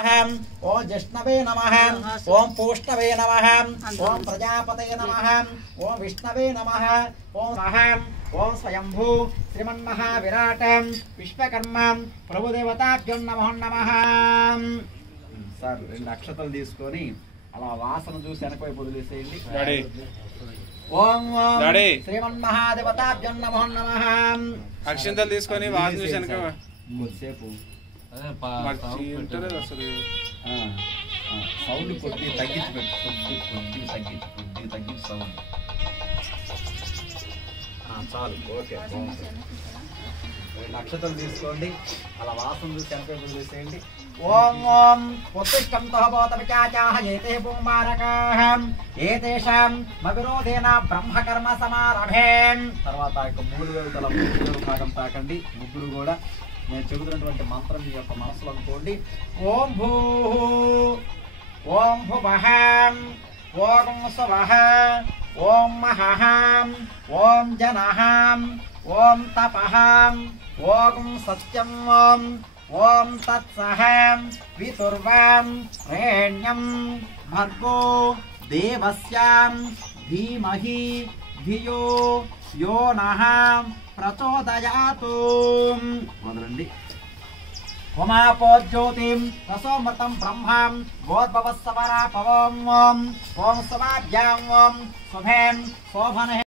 ओम जिष्णवे नमः ओम पूष्णवे नमः ओम प्रजापतये नमः ओम विष्णवे नमः ओम स्वयंभू श्रीमन्महाविराट विश्वकर्मा ప్రభుదేవతాభ్యో నమః సార్ రెండు అక్షతలు తీసుకొని అలా వాసన చూసి వెనకవైపు వదిలేసేయండి ఓం శ్రీమన్మహాదేవతాభ్యో నమః అక్షంతలు తీసుకొని వాసన చూసి వెనక కొద్దిసేపు సౌండ్ కొద్దిగా తగ్గించి పెట్టు కొద్దిగా తగ్గించి సౌండ్ చాలు ఓకే నక్షత్రం తీసుకోండి అలా వాసన చూసి వెనక వదిలేసేయండి ఓం ఓం ఉత్తిష్టం తహబోత విచాచాహ ఏతే పుంబారకాః ఏతేషాం మవిరోధేన బ్రహ్మకర్మ సమారభే తర్వాత ఇక మూడు వేలుతల మూడు భాగం తాకండి ముగ్గురు కూడా నేను చెబుతున్నటువంటి మంత్రం మీ యొక్క మనసులో అనుకోండి ఓం భూ ఓం భువః ఓం స్వః ఓం మహః ఓం జనః ఓం తపః ఓం సత్యం ఓం తత్సః వితుర్వాం రేణ్యం భర్గో దేవస్యాం ధీమహి ధియో యో నః ప్రచోదయాతు మొదలండి ఉమాపోజ్యోతిం రసోమృతం బ్రహ్మాం గోద్భవస్సవరా పవం ఓం స్వభాభ్యాం ఓం శుభేం శోభనే